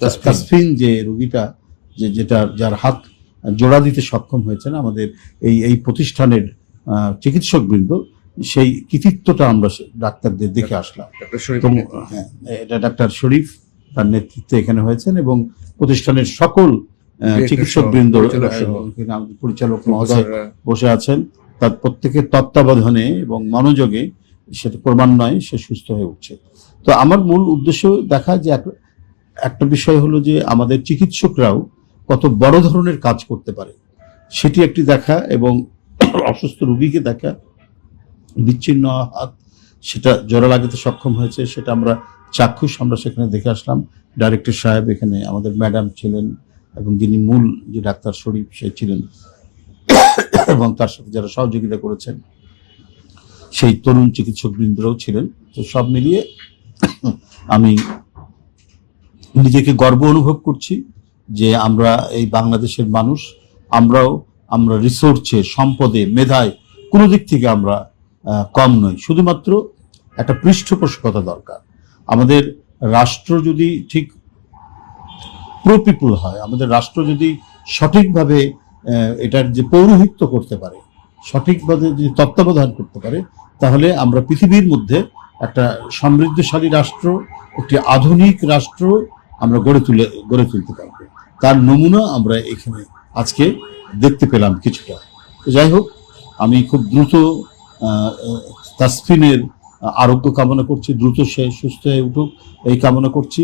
তাসফিন যে রোগীটা যার হাত জোড়া দিতে সক্ষম হয়েছেন আমাদের এই প্রতিষ্ঠানের চিকিৎসকবৃন্দ, সেই কৃতিত্বটা আমরা ডাক্তারদের দেখে আসলাম। হ্যাঁ, এটা ডাক্তার শরীফ তার নেতৃত্বে এখানে হয়েছেন এবং প্রতিষ্ঠানের সকল চিকিৎসকবৃন্দ, পরিচালক মহোদয় বসে আছেন, তার প্রত্যেকের তত্ত্বাবধানে এবং মনোযোগে সেটা ক্রমান্বয়ে সে সুস্থ হয়ে উঠছে। তো আমার মূল উদ্দেশ্য দেখা যে একটা বিষয় হলো যে আমাদের চিকিৎসকরাও কত বড় ধরনের কাজ করতে পারে সেটি একটি দেখা, এবং অসুস্থ রোগীকে দেখা, বিচ্ছিন্ন হাত সেটা জোড়া লাগাতে সক্ষম হয়েছে সেটা আমরা চাক্ষুষ আমরা সেখানে দেখে আসলাম। ডাইরেক্টর সাহেব এখানে, আমাদের ম্যাডাম ছিলেন, এবং যিনি মূল যে ডাক্তার শরীফ সে ছিলেন, এবং তার সাথে যারা সহযোগিতা করেছেন সেই তরুণ চিকিৎসকবৃন্দরাও ছিলেন। তো সব মিলিয়ে আমি নিজেকে গর্ব অনুভব করছি যে আমরা এই বাংলাদেশের মানুষ, আমরা রিসোর্সে, সম্পদে, মেধায় কোনো দিক থেকে আমরা কম নই। শুধুমাত্র একটা পৃষ্ঠপোষকতা দরকার। আমাদের রাষ্ট্র যদি ঠিক প্রো পিপল হয়, আমাদের রাষ্ট্র যদি সঠিকভাবে এটার যে পৌরোহিত্য করতে পারে, সঠিকভাবে যদি তত্ত্বাবধান করতে পারে, তাহলে আমরা পৃথিবীর মধ্যে একটা সমৃদ্ধশালী রাষ্ট্র, একটি আধুনিক রাষ্ট্র আমরা গড়ে তুলতে পারবো। তার নমুনা আমরা এখানে আজকে দেখতে পেলাম কিছুটা। যাই হোক, আমি খুব দ্রুত তাসফিনের আরোগ্য কামনা করছি, দ্রুত সে সুস্থ হয়ে উঠুক এই কামনা করছি।